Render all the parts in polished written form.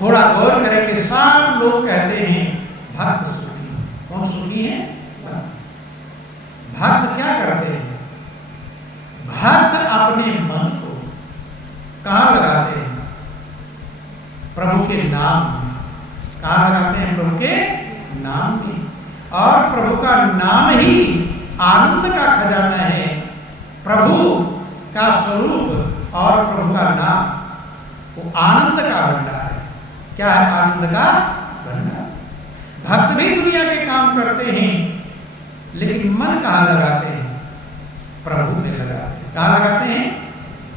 थोड़ा गौर करेंगे, सब लोग कहते हैं भक्त सुखी। कौन सुखी है? भक्त क्या करते हैं? भक्त अपने मन को कहां लगाते हैं? प्रभु के नाम में। कहां लगाते हैं? प्रभु के नाम में। और प्रभु का नाम ही आनंद का खजाना है। प्रभु का स्वरूप और प्रभु का नाम वो आनंद का भंडार है। क्या है आनंद का भंडार? भक्त भी दुनिया के काम करते हैं, लेकिन मन कहां लगाते हैं? प्रभु में लगाते हैं। कहां लगाते हैं?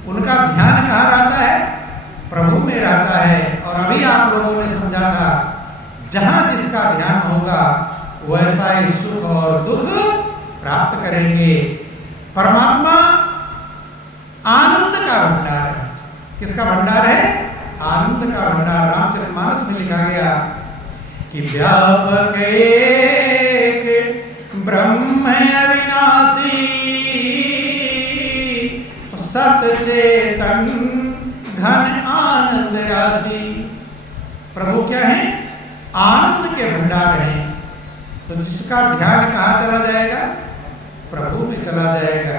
उनका ध्यान कहां रहता है? प्रभु में रहता है। और अभी आप लोगों ने समझा था, जहां जिसका ध्यान होगा वैसा ही सुख और दुख प्राप्त करेंगे। परमात्मा आनंद का भंडार है। किसका भंडार है? आनंद का भंडार। रामचरितमानस में लिखा गया कि व्यापक एक ब्रह्म अविनाशी, सत चेतन घन आनंद राशि। प्रभु क्या है? आनंद के भंडार हैं। तो जिसका ध्यान कहां चला जाएगा? प्रभु में चला जाएगा,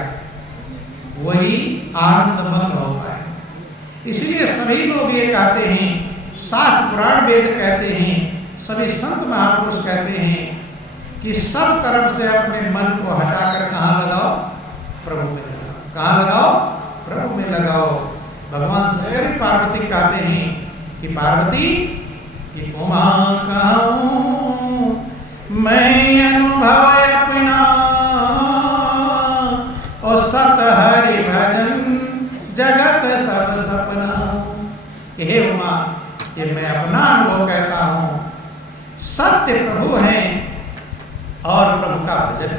वही आनंदमग्न हो पाए। इसलिए सभी लोग ये कहते हैं, शास्त्र पुराण वेद कहते हैं, सभी संत महापुरुष कहते हैं कि सब तरफ से अपने मन को हटाकर कहां लगाओ? प्रभु में लगाओ। कहां लगाओ? प्रभु में लगाओ। भगवान शंकर पार्वती कहते हैं कि पार्वती ये उमा कहूं मैं अनुभव अपना, और सत हरि भजन जगत सब सपना। हे उमा, ये मैं अपना अनुभव कहता हूं, सत्य प्रभु हैं और प्रभु का भजन।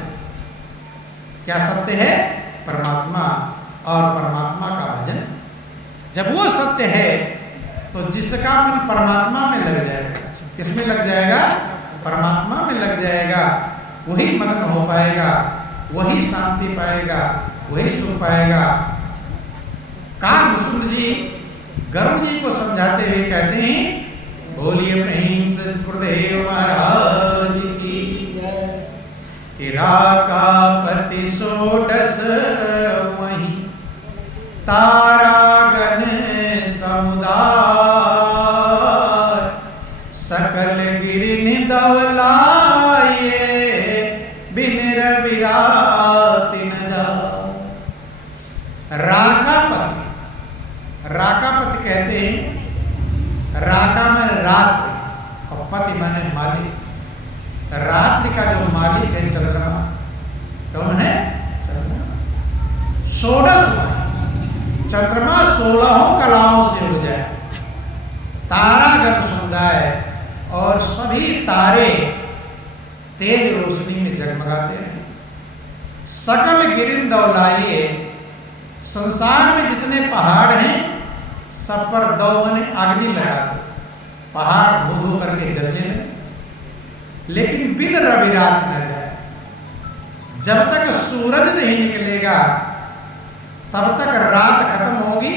क्या सत्य है? परमात्मा और परमात्मा का भजन। जब वो सत्य है तो जिसका मन परमात्मा में लग जाएगा, किसमें लग जाएगा? परमात्मा में लग जाएगा, वही मगन हो पाएगा, वही शांति पाएगा, वही सुख पाएगा। काकभूषण जी गरुड़ जी को समझाते हुए कहते हैं, बोलिए प्रेम से गुरुदेव महाराज की जय। राकापति षोडश वही तारागण समुदाय, सकल गिरिनि दौलाये बिन रविराति न जाओ। राकापति, राकापति कहते हैं, राका माने रात्रि और पति माने मालिक। रात्रि का जो मालिक है चंद्रमा, कौन है? चंद्रमा। षोडश चंद्रमा 16 कलाओं से उड़ जाए, तारागण समुदाय और सभी तारे तेज रोशनी में जगमगाते रहे। सकल गिरिन दौलाइए, संसार में जितने पहाड़ हैं सब पर दौ ने अग्नि लगा दो, पहाड़ धो धो करके जलने लगे। लेकिन बिन रविरात न जाए, जब तक सूरज नहीं निकलेगा तब तक रात खत्म होगी,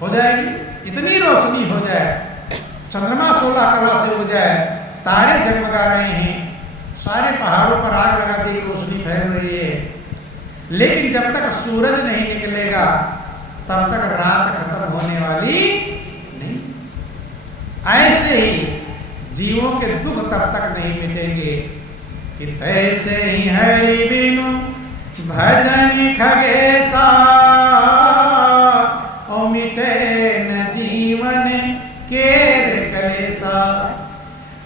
हो जाएगी। इतनी रोशनी हो जाए, चंद्रमा 16 कला से हो जाए, तारे जगमगा रहे हैं, सारे पहाड़ों पर आग लगा दी, रोशनी फैल रही है, लेकिन जब तक सूरज नहीं निकलेगा तब तक रात खत्म होने वाली नहीं। ऐसे ही जीवों के दुख तब तक नहीं मिटेंगे कि तैसे ही हरि बिनु भजन खगेसा, ओ मिटे न जीवन केर कलेसा।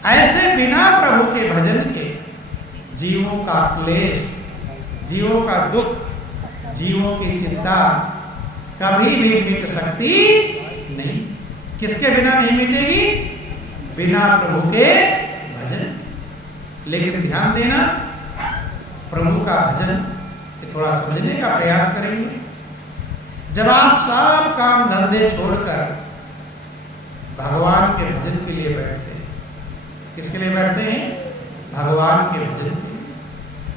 ऐसे बिना प्रभु के भजन के जीवों का क्लेश, जीवों का दुख, जीवों की चिंता कभी भी मिट सकती नहीं। किसके बिना नहीं मिटेगी? बिना प्रभु के भजन। लेकिन ध्यान देना, प्रभु का भजन थोड़ा समझने का प्रयास करेंगे। जब आप सब काम धंधे छोड़कर भगवान के भजन के लिए बैठते हैं, किसके लिए बैठते हैं? भगवान के भजन के लिए।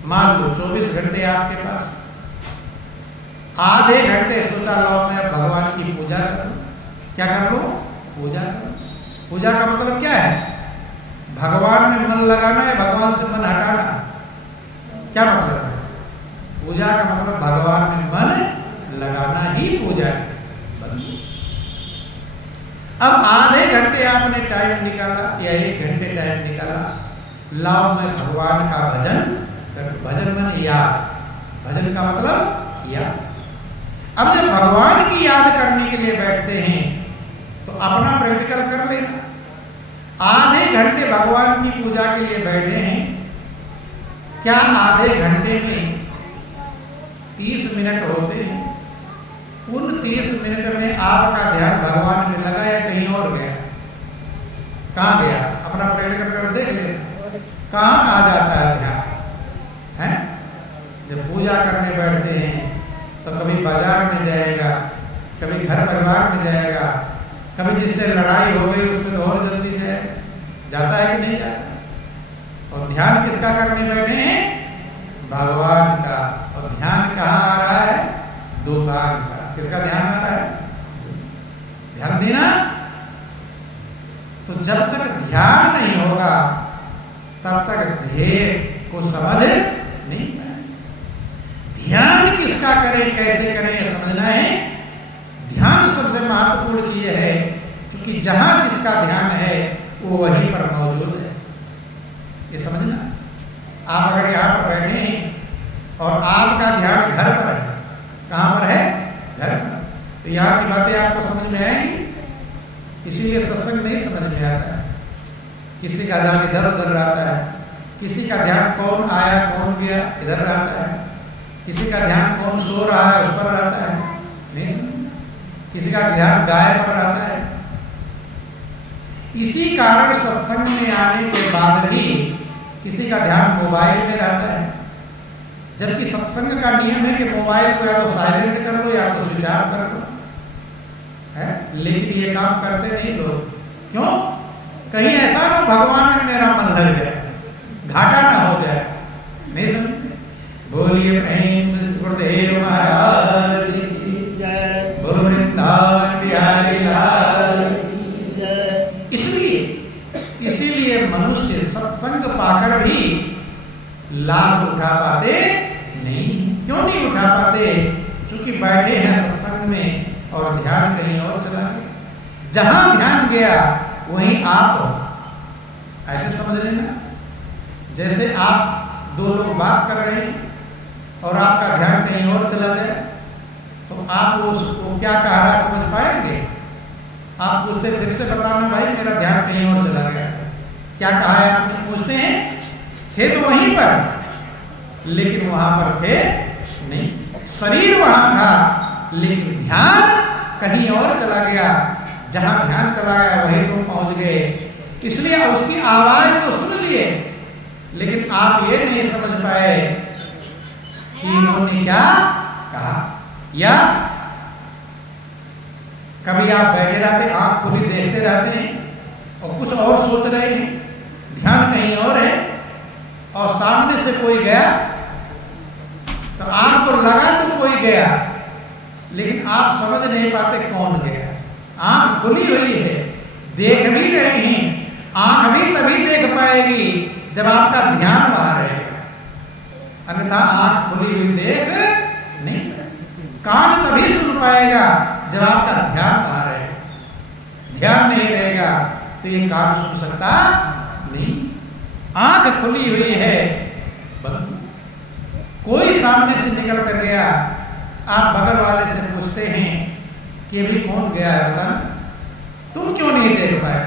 मान लो 24 घंटे आपके पास, आधे घंटे सोचा लो मैं भगवान की पूजा करूं। क्या कर लो? पूजा करो। पूजा का मतलब क्या है? भगवान में मन लगाना है, भगवान से मन हटाना। क्या मतलब है? पूजा का मतलब भगवान में मन लगाना ही पूजा है। अब आधे घंटे आपने टाइम निकाला या 1 घंटे टाइम निकाला, लाओ मैं भगवान का भजन कर। भजन मन याद, भजन का मतलब याद। अब जब भगवान की याद करने के लिए बैठते हैं तो अपना प्रैक्टिकल कर लेना। आधे घंटे भगवान की पूजा के लिए बैठे हैं, क्या आधे घंटे में 30 मिनट होते हैं? उन 30 मिनट में आपका ध्यान भगवान में लगा या कहीं और गया? कहाँ गया? अपना प्रैक्टिकल कर देख लेना, कहाँ आ जाता है ध्यान? है जब पूजा करने बैठते हैं तो कभी बाजार में जाएगा, कभी घर परिवार में जाएगा, कभी जिससे लड़ाई हो गई उसमें तो और जल्दी जाता है कि नहीं जाता? और ध्यान किसका करने बैठे हैं? भगवान का। और ध्यान कहाँ आ रहा है? दुकान का। किसका ध्यान आ रहा है? ध्यान देना। तो जब तक ध्यान नहीं होगा तब तक ध्येय को समझ नहीं पाए। ध्यान किसका करें, कैसे करें, यह समझना है। ध्यान सबसे महत्वपूर्ण चीज है, क्योंकि जहां जिसका ध्यान है वो वहीं पर मौजूद है। ये समझना। आप अगर यहाँ पर बैठे हैं और आपका ध्यान घर पर है, कहाँ पर है? घर पर। तो यहाँ की बातें आपको समझ में आएंगी, इसीलिए सत्संग नहीं समझ में आता है। किसी का ध्यान इधर उधर रहता है, किसी का ध्यान कौन आया कौन गया इधर रहता है, किसी का ध्यान कौन सो रहा है उस पर रहता है, नहीं। किसी का ध्यान गाय पर रहता है। इसी कारण सत्संग में आने के बाद भी किसी का ध्यान मोबाइल में रहता है, जबकि सत्संग का नियम है कि मोबाइल को या तो साइलेंट कर लो या तो स्विच ऑफ कर लो, है। लेकिन ये काम करते नहीं लोग। क्यों? कहीं ऐसा ना भगवान में मेरा मन लग जाए, घाटा ना हो जाए। नहीं समझते? बोलिए प्रेम से गुरुदेव महाराज की जय, बोलो वृंदावन बिहारी लाल की जय। इसीलिए मनुष्य सत्संग पाकर भी लाभ उठा पाते नहीं। क्यों नहीं उठा पाते? क्योंकि बैठे हैं सत्संग में और ध्यान कहीं और चला गया। जहां ध्यान गया वहीं आप हो। ऐसे समझ लेना, जैसे आप दो लोग बात कर रहे हैं और आपका ध्यान कहीं और चला जाए तो आप उसको क्या कह रहा है समझ पाएंगे? आप पूछते फिर से बताना, भाई मेरा ध्यान कहीं और चला गया, क्या कहा है आपने? पूछते हैं। थे तो वहीं पर, लेकिन वहां पर थे नहीं। शरीर वहां था लेकिन ध्यान कहीं और चला गया। जहां ध्यान चला गया वहीं तुम पहुंच गए। इसलिए उसकी आवाज तो सुन लिए, लेकिन आप ये नहीं समझ पाए कि इन्होंने क्या कहा। या कभी आप बैठे रहते, आंख खुली देखते रहते हैं और कुछ और सोच रहे हैं, ध्यान कहीं और है, और सामने से कोई गया तो आपको लगा तो कोई गया, लेकिन आप समझ नहीं पाते कौन गया। आंख खुली हुई है, देख भी रहे हैं। आंख भी तभी देख पाएगी जब आपका ध्यान वहां रहेगा, अन्यथा आंख खुली हुई देख नहीं। कान तभी सुन पाएगा जब आपका ध्यान वहां रहेगा। ध्यान नहीं रहेगा तो ये कान सुन सकता नहीं। आंख खुली हुई है, कोई सामने से निकल कर गया, आप बगल वाले से पूछते हैं कि अभी कौन गया है बताना, तुम क्यों नहीं देख पाए?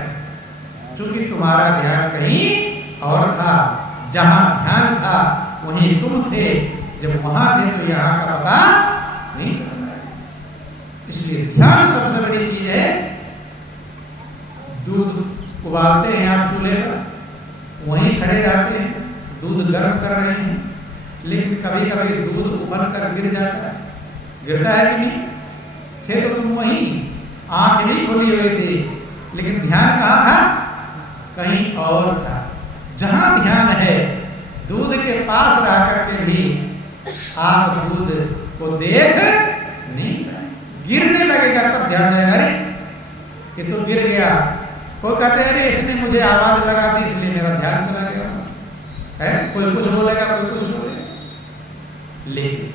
क्योंकि तुम्हारा ध्यान कहीं और था। जहां ध्यान था वहीं तुम थे, जब वहां थे तो यहां का पता नहीं चलता। इसलिए ध्यान सबसे बड़ी चीज है। दूध उबालते हैं आप चूल्हे पर, वहीं खड़े रहते हैं, दूध गर्म कर रहे हैं, लेकिन कभी कभी दूध उबल कर गिर जाता है। गिरता है कि नहीं? थे तो तुम वहीं, आंख भी खुली हुई थी, लेकिन ध्यान कहाँ था? कहीं और था। जहां ध्यान है, दूध के पास रह करके भी आप दूध को देख नहीं पाए। गिरने लगेगा तब ध्यान जाएगा, अरे ये तो गिर गया, कोई कहते हैं अरे इसने मुझे आवाज लगा दी इसलिए मेरा ध्यान चला गया है, कोई कुछ बोलेगा कोई कुछ बोलेगा। लेकिन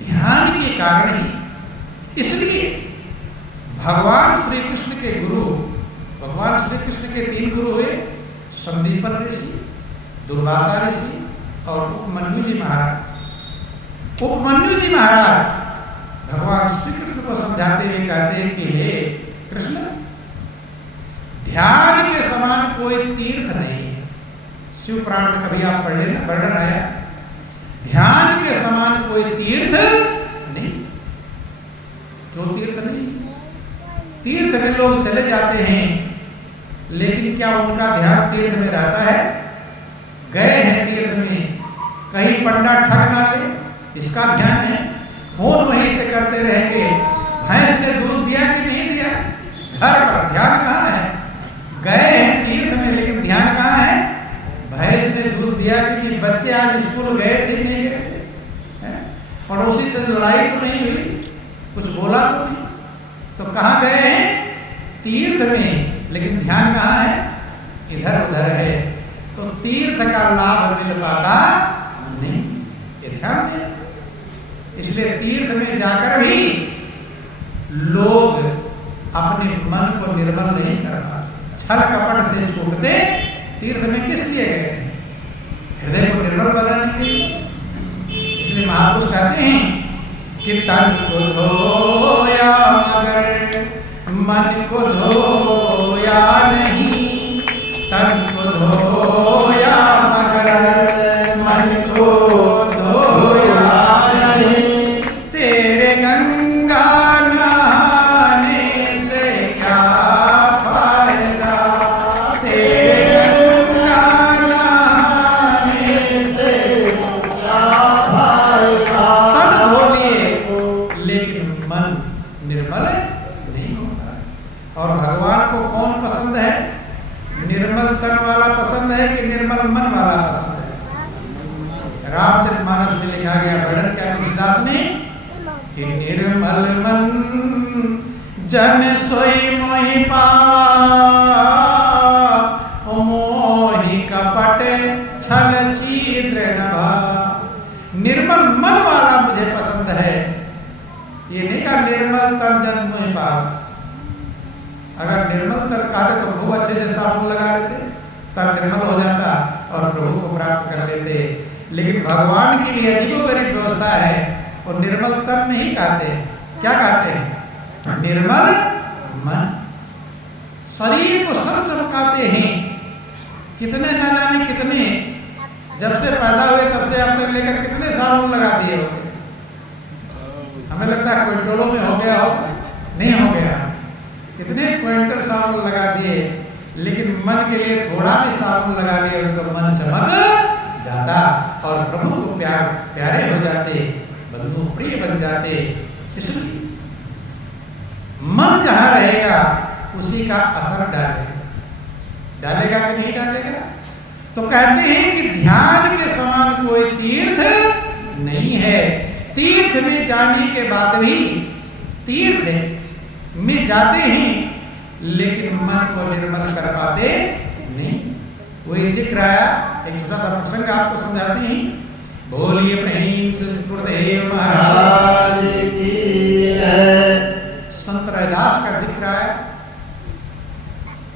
ध्यान के कारण ही, इसलिए भगवान श्री कृष्ण के गुरु, भगवान श्री कृष्ण के 3 गुरु हुए, संदीपन ऋषि, दुर्वासा ऋषि और उपमन्यु जी महाराज। उपमन्यु जी महाराज भगवान श्री कृष्ण को समझाते हुए कहते हैं कि हे कृष्ण, ध्यान के समान कोई तीर्थ नहीं है। शिव पुराण में कभी आप पढ़ लेना, वर्णन आया, ध्यान के समान कोई तीर्थ नहीं। क्यों तीर्थ नहीं? तीर्थ में लोग चले जाते हैं, लेकिन क्या उनका ध्यान तीर्थ में रहता है? गए हैं तीर्थ में, कहीं पंडा ठग ना ले, इसका ध्यान है, फोन वहीं से करते रहेंगे, भैंस ने दूध दिया कि नहीं दिया, घर पर ध्यान कहाँ है? गए हैं तीर्थ में, लेकिन ध्यान कहाँ है? भैंस ने दूध दिया कि नहीं, बच्चे आज स्कूल गए थे नहीं गए थे, पड़ोसी से लड़ाई तो नहीं हुई, कुछ बोला तो नहीं, तो कहाँ गए हैं? तीर्थ में, लेकिन ध्यान कहाँ है? इधर उधर है। तो तीर्थ का लाभ मिल पाता नहीं, ये ध्यान है। इसलिए तीर्थ में जाकर भी लोग अपने मन को निर्मल नहीं कर पाते, छल कपट से छूटते तीर्थ में किस लिए गए? हृदय को निर्मल बनाने के लिए। इसलिए महापुरुष कहते हैं कि तन को धोया मगर मन को धोया नहीं, तन को धोया मगर मन को धोया नहीं, तेरे गंगा नहाने से क्या फायदा, तेरे गंगा नहाने से क्या फायदा। तन धो लिए लेकिन मन निर्मल नहीं होता। और भगवान को कौन पसंद है? निर्मल तन वाला पसंद है कि निर्मल मन वाला पसंद है? रामचरितमानस में लिखा गया, वर्णन क्या तुलसीदास ने कि निर्मल मन जन सोई मोहि पावा, मोहि कपट छल छिद्र न भावा। निर्मल मन वाला मुझे पसंद है, ये नहीं कहा निर्मल तन जन मोहि पावा। अगर निर्मल तन कहते तो खूब अच्छे से साबुन लगा लेते, तन निर्मल हो जाता और प्रभु को प्राप्त कर लेते। लेकिन भगवान के लिए अजीबोगरीब व्यवस्था है, और निर्मल तन नहीं कहते, क्या कहते हैं? निर्मल मन। शरीर को सब चमकाते हैं, कितने ना जाने कितने, जब से पैदा हुए तब से अब तक लेकर कितने साबुन लगा दिए होंगे। हमें लगता है क्विंटलों में हो गया होगा, नहीं हो गया, कितने क्विंटल साबुन लगा दिए। लेकिन मन के लिए थोड़ा भी साबुन लगा दिए तो मन चमक जाता और प्रभु को प्यारे हो जाते, बंधु प्रिय बन जाते। इसलिए मन जहां रहेगा उसी का असर डालेगा कि नहीं डालेगा? तो कहते हैं कि ध्यान के समान कोई तीर्थ नहीं है। तीर्थ में जाने के बाद भी, तीर्थ में जाते हैं लेकिन मन को निर्मल कर पाते नहीं। वही जिक्र आया, एक छोटा सा प्रसंग आपको समझाते हैं। बोलिए प्रेम से गुरुदेव महाराज की जय। संत रैदास का जिक्र आया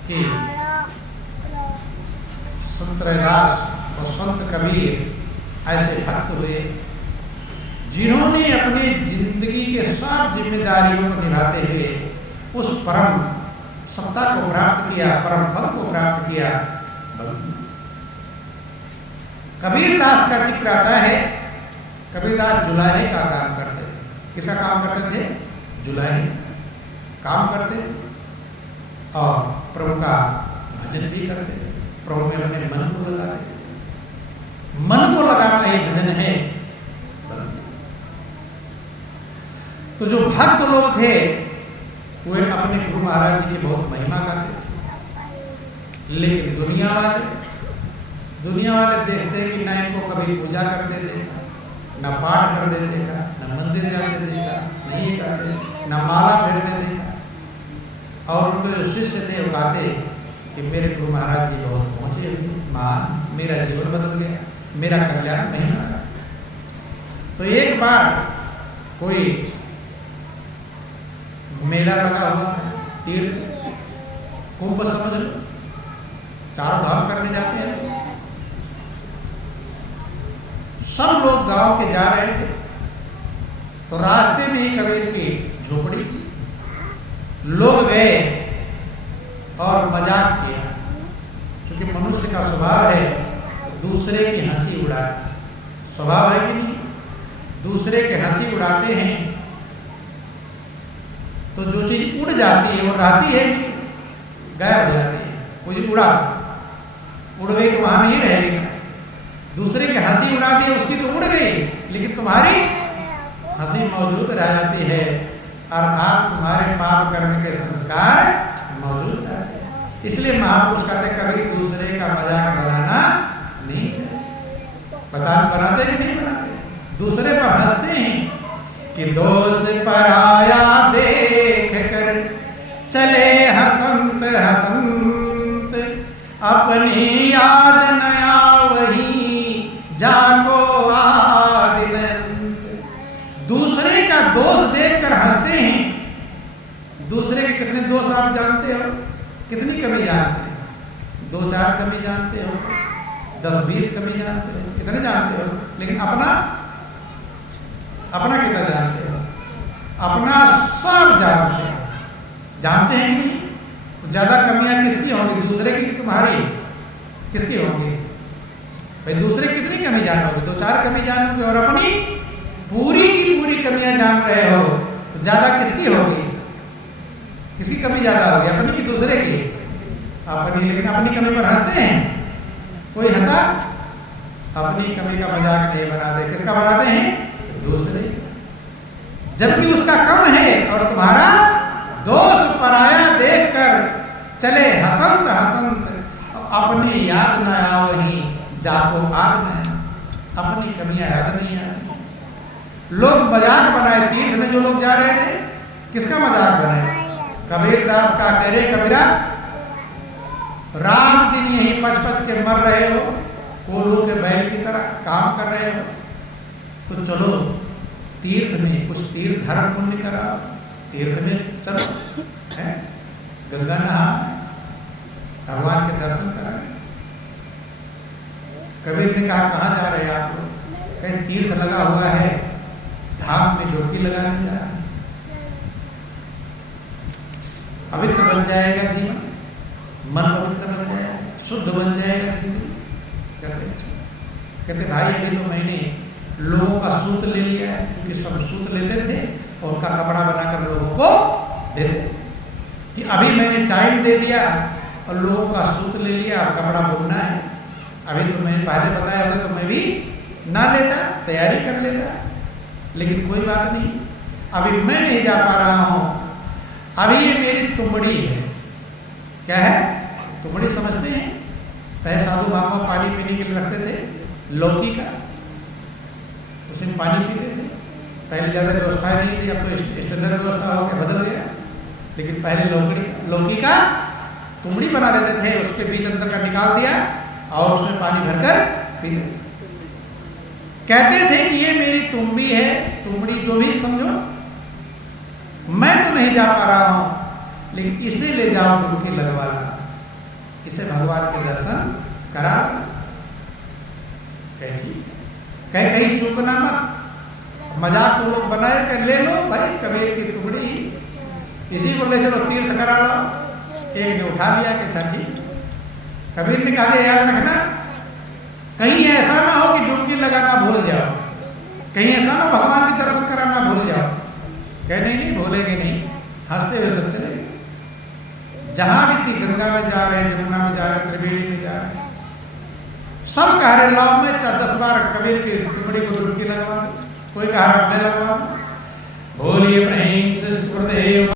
कि संत रैदास और संत कबीर ऐसे भक्त हुए जिन्होंने अपनी जिंदगी के सब जिम्मेदारियों को निभाते हुए उस परम सत्ता को प्राप्त किया, परम फल को प्राप्त किया। कबीरदास का जिक्र आता है। कबीरदास जुलाहे का काम करते थे। किसका काम करते थे? जुलाहे काम करते थे और प्रभु का भजन भी करते थे। प्रभु में अपने मन को लगाते थे। मन को लगाना ही भजन है। तो जो भक्त लोग थे वे अपने गुरु महाराज जी की बहुत महिमा करते थे। लेकिन दुनिया वाले देखते कि ना इनको कभी पूजा करते देखा, न पाठ करते देखा, न मंदिर जाते देखा, नहीं करते, न माला फेरते देखा। और उनके जो शिष्य थे वो कहते कि मेरे गुरु महाराज जी बहुत पहुंचे महान, मेरा जीवन बदल गया, मेरा कल्याण नहीं हो रहा। तो एक बार कोई मेला लगा हुआ था, तीर्थ कुंभ समझ लो, चारों धाम करने जाते हैं। सब लोग गांव के जा रहे थे, तो रास्ते में ही कबीर की झोपड़ी थी। लोग गए और मजाक किया, क्योंकि मनुष्य का स्वभाव है दूसरे की हंसी उड़ाना, स्वभाव है कि नहीं? दूसरे के हंसी उड़ाते हैं तो जो चीज उड़ जाती है वो रहती है कि गायब हो जाती है। कोई उड़ा उड़ गई तो वहां नहीं रहेगी। दूसरे की हंसी उड़ा दी उसकी तो उड़ गई, लेकिन तुम्हारी हंसी मौजूद रह जाती है, अर्थात तुम्हारे पाप कर्म के संस्कार मौजूद रहते हैं। इसलिए महापुरुष कहते कभी दूसरे का मजाक बनाना नहीं है। बनाते कि नहीं बनाते? दूसरे पर हंसते हैं कि दोष पराया देख कर चले हसंत हसंत, अपनी याद नया वही जागो आदिनंत। दूसरे का दोष देखकर हंसते हैं। दूसरे के कितने दोष आप जानते हो? कितनी कमी जानते हो? 2-4 कमी जानते हो, 10-20 कमी जानते हो, कितने जानते हो? लेकिन अपना कितना जानते हो? अपना सब जानते हो। जानते हैं कि नहीं? तो ज्यादा कमियां किसकी होंगी, दूसरे की कि तुम्हारी? किसकी होंगी भाई? दूसरे की कितनी कमी जानोगे? 2-4 कमी जानोगे, और अपनी पूरी की पूरी कमियां जान रहे हो, तो ज्यादा किसकी होगी? किसकी कमी ज्यादा होगी, अपनी की दूसरे की? अपनी। लेकिन अपनी कमी पर हंसते हैं। कोई हंसा? अपनी कमी का मजाक नहीं बनाते। किसका बनाते हैं? दूसरे। जबकि उसका कम है और तुम्हारा दोष पराया देखकर चले हसंत हसंत, अपनी याद न आवही जाको आग न। अपनी कमियां याद नहीं आती। लोग मजाक बनाए, तीर्थ में जो लोग जा रहे थे, किसका मजाक बनाए? कबीर दास का। कह रहे कबीरा, रात दिन यही पच के मर रहे हो, कोल्हू के बैल की तरह काम कर रहे हो, तो चलो तीर्थ में कुछ तीर्थ धर्म पुण्य करा। तीर्थ में चलो, है गंगा नहा, भगवान के दर्शन करा। कबीर ने कहा कहाँ जा रहे हैं आप लोग? कहीं तीर्थ लगा हुआ है, धाम में डुबकी लगाने जा रहे हैं। पवित्र बन जाएगा जीवन, मन पवित्र बन जाएगा, शुद्ध बन जाएगा जिंदगी। कहते भाई अभी तो मैंने लोगों का सूत ले लिया है, क्योंकि सब सूत लेते थे और उनका कपड़ा बनाकर लोगों को देते थे, कि अभी मैंने टाइम दे दिया और लोगों का सूत ले लिया, अब कपड़ा बुनना है। अभी तो मैंने पहले बताया होता तो मैं भी ना लेता, तैयारी कर लेता। लेकिन कोई बात नहीं, अभी मैं नहीं जा पा रहा हूं। अभी ये मेरी तुमड़ी है। क्या है? तुमड़ी समझते हैं? पहले साधु बाबा पानी पीने के लिए रखते थे लौकी का, उसमें पानी पीते थे। पहले ज़्यादा व्यवस्था नहीं थी, अब तो स्टैंडर्ड व्यवस्था हो गया, बदल गया। लेकिन पहले लौकी का तुमड़ी बना देते थे, उसके बीज अंदर का निकाल दिया और उसमें पानी भरकर पीते थे। कहते थे कि ये मेरी तुमड़ी है, तुमड़ी जो भी समझो, मैं तो नहीं जा पा रहा हूं, लेकिन इसे ले जाओ डुबकी लगवा ला, इसे भगवान के दर्शन करा। कहीं चूकना मत। मजाक तो लोग बनाए कर ले लो भाई, कबीर की तुमड़ी, इसी को ले चलो तीर्थ करा लो। एक ने उठा लिया कि अच्छा ठीक। कबीर ने कहा याद रखना, कहीं ऐसा ना हो कि डुबकी लगाना भूल जाओ, कहीं ऐसा ना भगवान के दर्शन कराना भूल जाओ। कह नहीं भूलेंगे नहीं, हंसते हुए सब चले। जहां भी थी, गंगा में जा रहे, जमुना में जा रहे, त्रिवेणी में जा रहे, सब कह रहे लाओ में 10 बार कबीर की तुमड़ी को डुबकी लगवा दो। कोई कह रहा अपने लगवा दो। बोलिए प्रेम से गुरुदेव।